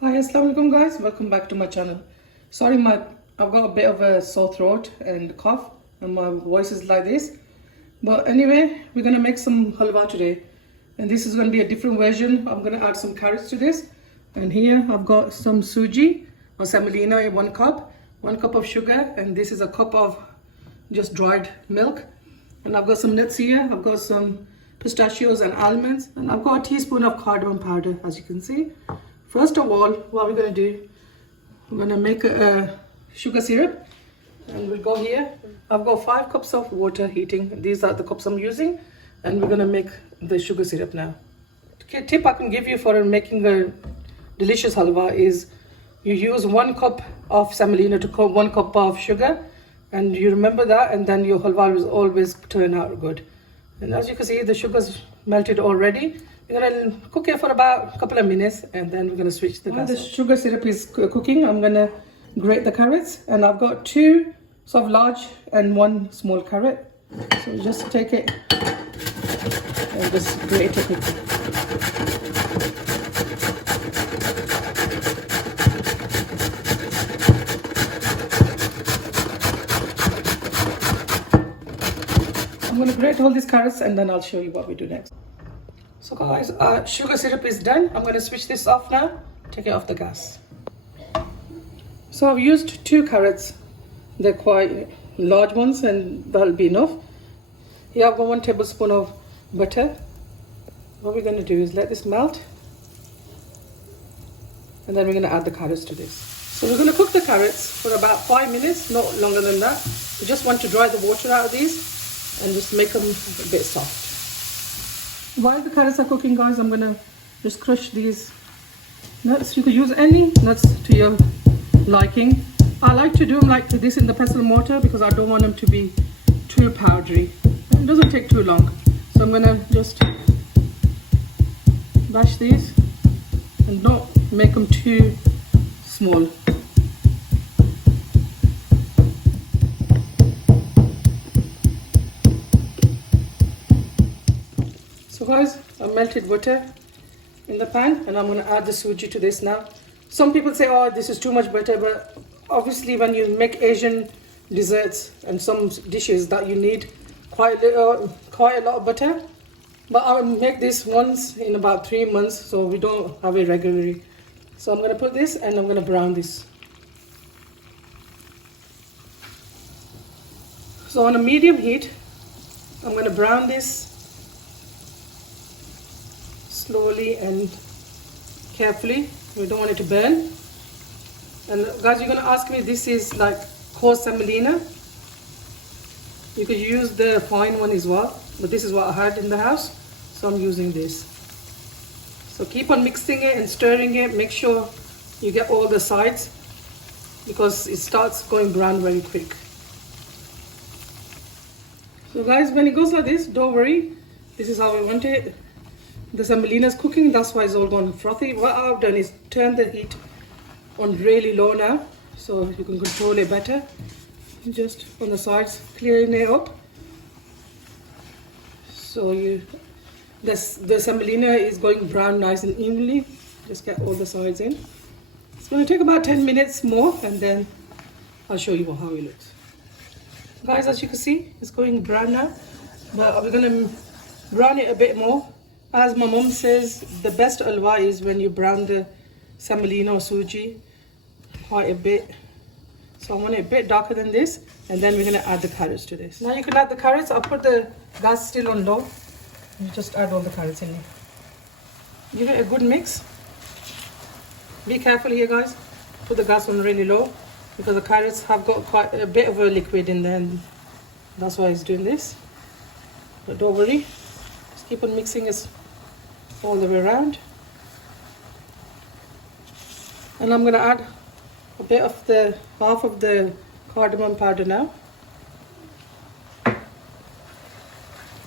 Hi, assalamu alaikum guys, welcome back to my channel. Sorry, I've got a bit of a sore throat and cough and my voice is like this. But anyway, we're going to make some halwa today. And this is going to be a different version. I'm going to add some carrots to this. And here I've got some suji or semolina in 1 cup, 1 cup of sugar, and this is a cup of just dried milk. And I've got some nuts here, I've got some pistachios and almonds, and I've got a teaspoon of cardamom powder, as you can see. First of all, what we're going to do, I'm going to make a sugar syrup, and we'll go here. I've got 5 cups of water heating. These are the cups I'm using, and we're going to make the sugar syrup now. Okay, tip I can give you for making a delicious halwa is you use 1 cup of semolina to 1 cup of sugar, and you remember that, and then your halwa will always turn out good. And as you can see, the sugar's melted already. We're going to cook it for about a couple of minutes, and then we're going to switch the gas. While the sugar syrup is cooking, I'm going to grate the carrots, and I've got 2 sort of large and 1 small carrot. So just take it and just grate it quickly. I'm going to grate all these carrots and then I'll show you what we do next. So guys, sugar syrup is done. I'm going to switch this off now, take it off the gas. So I've used 2 carrots. They're quite large ones and that'll be enough. Here I've got 1 tablespoon of butter. What we're going to do is let this melt, and then we're going to add the carrots to this. So we're going to cook the carrots for about 5 minutes, not longer than that. We just want to dry the water out of these and just make them a bit soft. While the carrots are cooking, guys, I'm going to just crush these nuts. You could use any nuts to your liking. I like to do them like this in the pestle mortar because I don't want them to be too powdery. It doesn't take too long. So I'm going to just bash these and not make them too small. So guys, I've melted butter in the pan and I'm going to add the suji to this now. Some people say, oh, this is too much butter, but obviously when you make Asian desserts and some dishes that you need quite a lot of butter. But I will make this once in about 3 months, so we don't have it regularly. So I'm going to put this and I'm going to brown this. So on a medium heat, I'm going to brown this slowly and carefully. We don't want it to burn. And guys, you're going to ask me, this is like coarse semolina. You could use the fine one as well, but this is what I had in the house, so I'm using this. So keep on mixing it and stirring it. Make sure you get all the sides because it starts going brown very quick. So guys, when it goes like this, don't worry. This is how we want it. The semolina is cooking, that's why it's all gone frothy. What I've done is turn the heat on really low now, so you can control it better. Just on the sides, clearing it up. So the semolina is going brown nice and evenly. Just get all the sides in. It's going to take about 10 minutes more, and then I'll show you how it looks. Guys, as you can see, it's going brown now, but we're going to brown it a bit more. As my mom says, the best halwa is when you brown the semolina or suji quite a bit. So I want it a bit darker than this, and then we're going to add the carrots to this. Now you can add the carrots. I'll put the gas still on low. You just add all the carrots in there. Give it a good mix. Be careful here, guys. Put the gas on really low because the carrots have got quite a bit of a liquid in there, and that's why it's doing this. But don't worry. Just keep on mixing it all the way around. And I'm going to add a bit of the half of the cardamom powder now.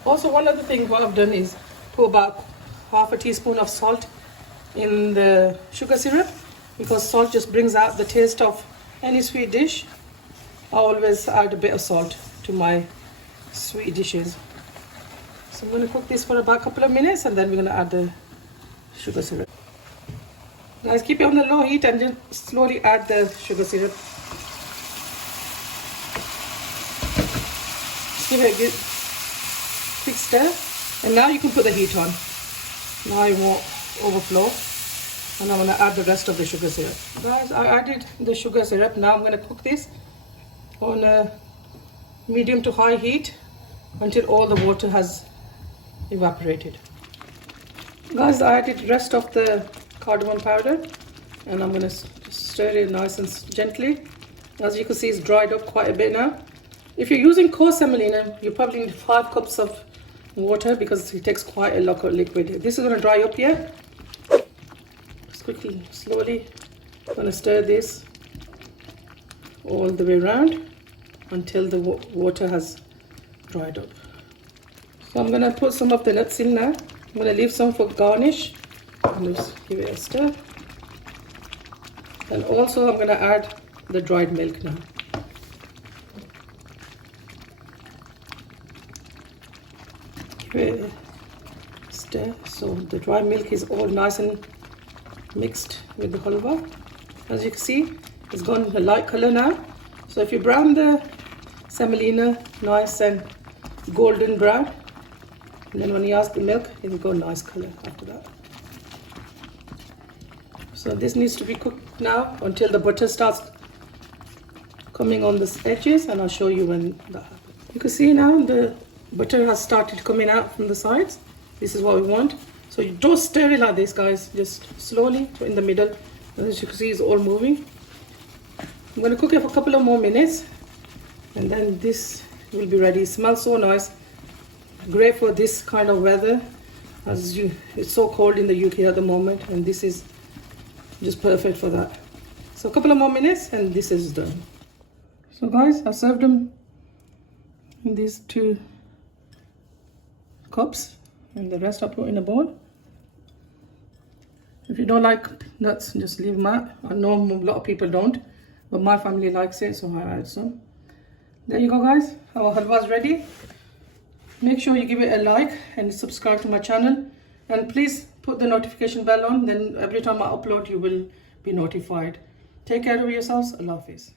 Also, one other thing what I've done is put about half a teaspoon of salt in the sugar syrup because salt just brings out the taste of any sweet dish. I always add a bit of salt to my sweet dishes. So I'm going to cook this for about a couple of minutes and then we're going to add the sugar syrup. Guys, keep it on the low heat and just slowly add the sugar syrup. Give it a good quick stir. And now you can put the heat on. Now it won't overflow. And I'm going to add the rest of the sugar syrup. Guys, I added the sugar syrup. Now I'm going to cook this on a medium to high heat until all the water has evaporated. Guys, I added the rest of the cardamom powder and I'm going to stir it nice and gently. As you can see, it's dried up quite a bit now. If you're using coarse semolina, you probably need 5 cups of water because it takes quite a lot of liquid. This is going to dry up here. Just quickly, slowly, I'm going to stir this all the way around until the water has dried up. So I'm going to put some of the nuts in now. I'm going to leave some for garnish and just give it a stir. And also I'm going to add the dried milk now. Give it a stir so the dry milk is all nice and mixed with the halwa. As you can see, it's gone a light color now. So if you brown the semolina nice and golden brown, and then when you add the milk, it will go nice color after that. So this needs to be cooked now until the butter starts coming on the edges, and I'll show you when that happens. You can see now the butter has started coming out from the sides. This is what we want. So you don't stir it like this, guys. Just slowly in the middle. As you can see, it's all moving. I'm going to cook it for a couple of more minutes, and then this will be ready. It smells so nice. Great for this kind of weather, as it's so cold in the UK at the moment, and this is just perfect for that. So a couple of more minutes and this is done. So guys, I served them in these 2 cups and the rest I put in a bowl. If you don't like nuts, just leave them out. I know a lot of people don't, but my family likes it, so I add some. There you go, guys. Our halwa is ready. Make sure you give it a like and subscribe to my channel, and please put the notification bell on, then every time I upload you will be notified. Take care of yourselves. Allah Hafiz.